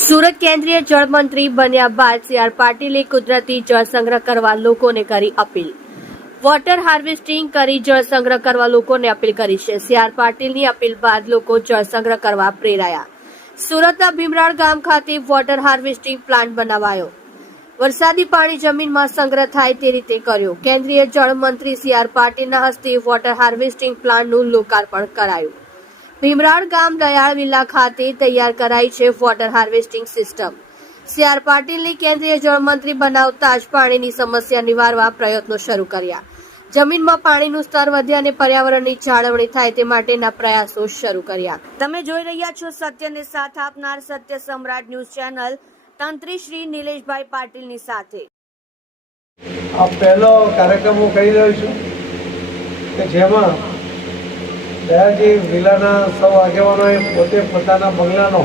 સુરત કેન્દ્રીય જળ મંત્રી બન્યા બાદ સી.આર. પાટીલે કુદરતી જળ સંગ્રહ કરવા લોકોને કરી અપીલ. વોટર હાર્વેસ્ટિંગ કરી જળ સંગ્રહ કરવા લોકોને અપીલ કરી છે. સી.આર. પાટીલની અપીલ બાદ લોકો જળ સંગ્રહ કરવા પ્રેરાયા. સુરતના ભીમરાળ ગામ ખાતે વોટર હાર્વેસ્ટિંગ પ્લાન્ટ બનાવાયો. વરસાદી પાણી જમીનમાં સંગ્રહ થાય તે રીતે કર્યો. કેન્દ્રીય જળ મંત્રી સી.આર. પાટીલના હસ્તે વોટર હાર્વેસ્ટિંગ પ્લાન્ટનું લોકાર્પણ કરાયું. ભીમરાળ ગામ દયાળ વિલા ખાતે તૈયાર કરાઈ છે વોટર હાર્વેસ્ટિંગ સિસ્ટમ. સી.આર. પાટીલની કેન્દ્રીય જળમંત્રી બનાવતા જ પાણીની સમસ્યા નિવારવા પ્રયત્નો શરૂ કર્યા. જમીનમાં પાણીનું સ્તર વધે અને પર્યાવરણની જાળવણી થાય તે માટેના પ્રયાસો શરૂ કર્યા. તમે જોઈ રહ્યા છો સત્યને સાથ આપનાર સત્ય સમ્રાટ ન્યૂઝ ચેનલ તંત્રી શ્રી નિલેશભાઈ પાટીલની સાથે. આ પહેલો કાર્યક્રમ હું કહી રહ્યો છું કે જેમાં દયાજી વિલાના સૌ આગેવાનોએ પોતે પોતાના બંગલાનો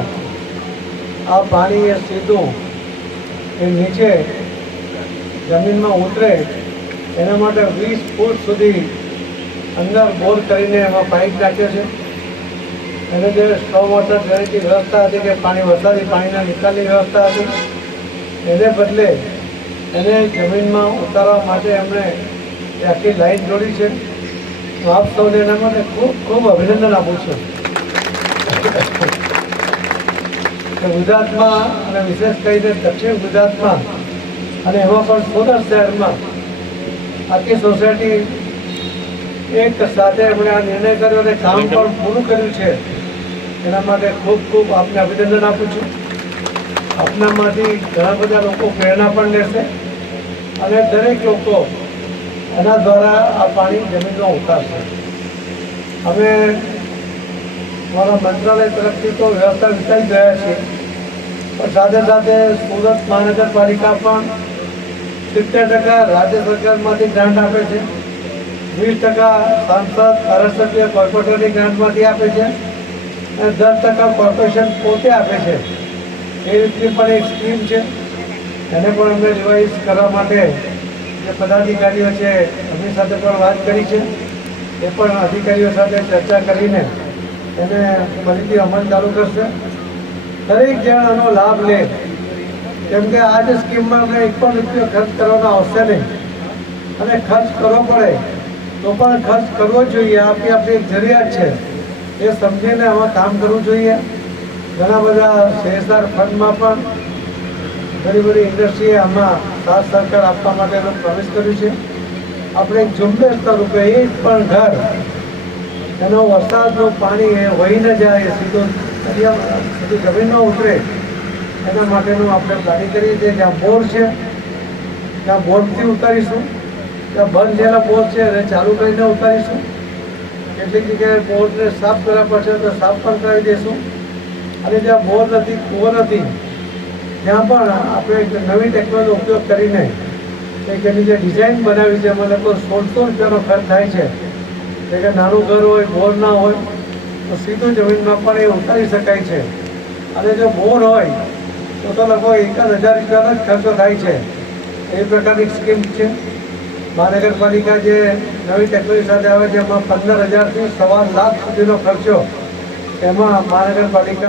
આ પાણી એ સીધું એ નીચે જમીનમાં ઉતરે એના માટે 20 ફૂટ સુધી અંદર બોર કરીને એમાં પાઇપ નાખ્યો છે. એને જે સ્ટોમ વોટર ડ્રેનેજની વ્યવસ્થા હતી કે વરસાદી પાણીના નિકાલની વ્યવસ્થા હતી એને બદલે એને જમીનમાં ઉતારવા માટે એમણે આખી લાઈન જોડી છે. તો આપ સૌને એના માટે ખૂબ ખૂબ અભિનંદન આપું છું. ગુજરાતમાં અને વિશેષ કરીને દક્ષિણ ગુજરાતમાં અને એમાં પણ સુરત શહેરમાં આખી સોસાયટી એક સાથે એમણે આ નિર્ણય કર્યો અને કામ પણ પૂરું કર્યું છે. એના માટે ખૂબ ખૂબ આપને અભિનંદન આપું છું. આપનામાંથી ઘણા બધા લોકો પ્રેરણા પણ લેશે અને દરેક લોકો એના દ્વારા આ પાણી જમીનમાં ઉતારશે. અમે મારા મંત્રાલય તરફથી તો વ્યવસ્થા વિચારી ગયા છીએ, પણ સાથે સાથે સુરત મહાનગરપાલિકા પણ 70% રાજ્ય સરકારમાંથી ગ્રાન્ટ આપે છે, 20% સાંસદ ધારાસભ્ય કોર્પોરેટરની ગ્રાન્ટમાંથી આપે છે અને 10% કોર્પોરેશન પોતે આપે છે. એ રીતની પણ એક સ્કીમ છે. એને પણ અમે રિવાઇઝ કરવા માટે જે પદાધિકારીઓ છે એમની સાથે પણ વાત કરી છે. એ પણ અધિકારીઓ સાથે ચર્ચા કરીને એને ફરીથી અમલ ચાલુ કરશે. દરેક જણ આનો લાભ લે, કેમ કે આ જે સ્કીમમાં અમને એક પણ રૂપિયો ખર્ચ કરવાનો આવશે નહીં અને ખર્ચ કરવો પડે તો પણ ખર્ચ કરવો જોઈએ. આપણી એક જરૂરિયાત છે એ સમજીને આમાં કામ કરવું જોઈએ. ઘણા બધા શેરદાર ફંડમાં પણ ઘણી બધી ઇન્ડસ્ટ્રીએ આમાં સાથ સહકાર આપવા માટેનો પ્રવેશ કર્યું છે. આપણે એક ઝુંબેશ સ્વરૂપે એક પણ ઘર એનો વરસાદનું પાણી એ વહી ન જાય, સીધું જમીનમાં ઉતરે એના માટેનું આપણે પ્લાનિંગ કરીએ છીએ. જ્યાં બોર છે ત્યાં બોરથી ઉતારીશું, ત્યાં બંધ થયેલા બોર છે એને ચાલુ કરીને ઉતારીશું. કેટલીક જગ્યાએ બોરને સાફ કરવા પડશે તો સાફ પણ કરી દઈશું અને જ્યાં બોર નથી, કૂવો નથી, ત્યાં પણ આપણે નવી ટેકનોલોજીનો ઉપયોગ કરીને એક એની જે ડિઝાઇન બનાવી છે એમાં લગભગ 1600 રૂપિયાનો ખર્ચ થાય છે. એટલે કે નાનું ઘર હોય, બોર ના હોય તો સીધું જમીનમાં પણ એ ઉતારી શકાય છે. અને જો બોર હોય તો લગભગ 1000 રૂપિયાનો જ ખર્ચો થાય છે. એ પ્રકારની સ્કીમ છે. મહાનગરપાલિકા જે નવી ટેકનોલોજી સાથે આવે છે એમાં 15,000 થી 1.25 લાખ સુધીનો ખર્ચો એમાં મહાનગરપાલિકા